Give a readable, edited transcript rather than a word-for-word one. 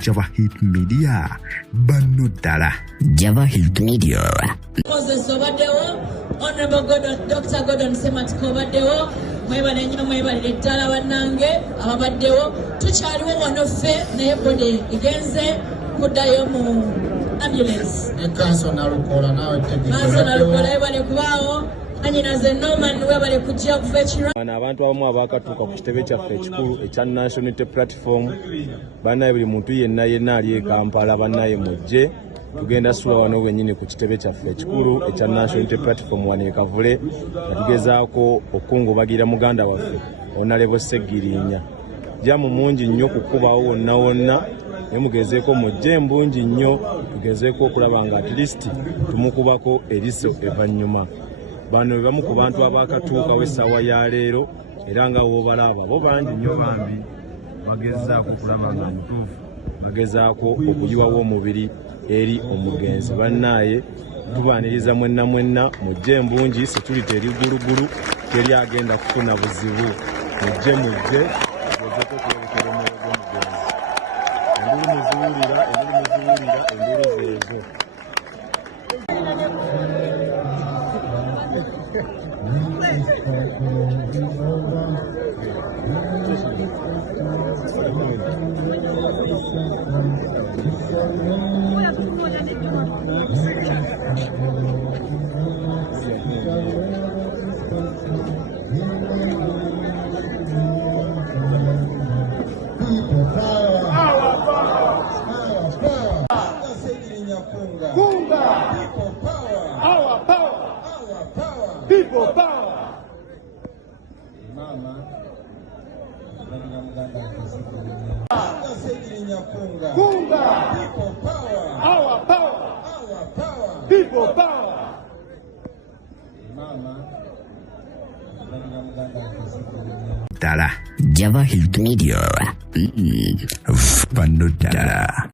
Java Hit Media. Banno ddala. Java Hit Media. Honorable Dr. Gordon Sematiko baddewo mwebale nnyo mwebalire ddala bannange ababaddewo tukyaliwo wano ffe naye bode igenze kuddayo mu ambulance Kanso nalukola nawe ebale kubaawo anyinaze Norman webale kujja kuva ekiro. Abantu abamu abakatuuka ku kitebe kyaffe ekikulu ekya National Unity Platform bannaye buli muntu yenna ali e Kampala bannaye mujje tugenda suwa wano wennyini ku kitebe kyaffe ekikulu ekya National Unity Platform wano e Kavule tugezaako okungubagira muganda waffe Muhamad Segirinya jamu mungi nnyo kukubawo wonna naye mugezeeko mujje mbungi nnyo tugezeeko okulaba nga at least tumukubako eriso evannyuma. Bano be bamu ku bantu abakatuuka w'essaawa ya leero era nga w'obalaba bo bangi nnyo bambi bagezaako okulaba nga mutuufu bagezaako okuyiwawo omubiri eri omugenzi. Bannaaye tubaaniriza mwenna mujje embungi security eri gulugulu teri agenda kufuna buzibu mujje tugezeeko okulabikira omwoyo gw'omugenzi. Endulu muziwulira endulu zeezo. People power. Mama Kunga. People power. Our power. Our power. People power. Mama Dala. Java Hit Media. Banno ddala.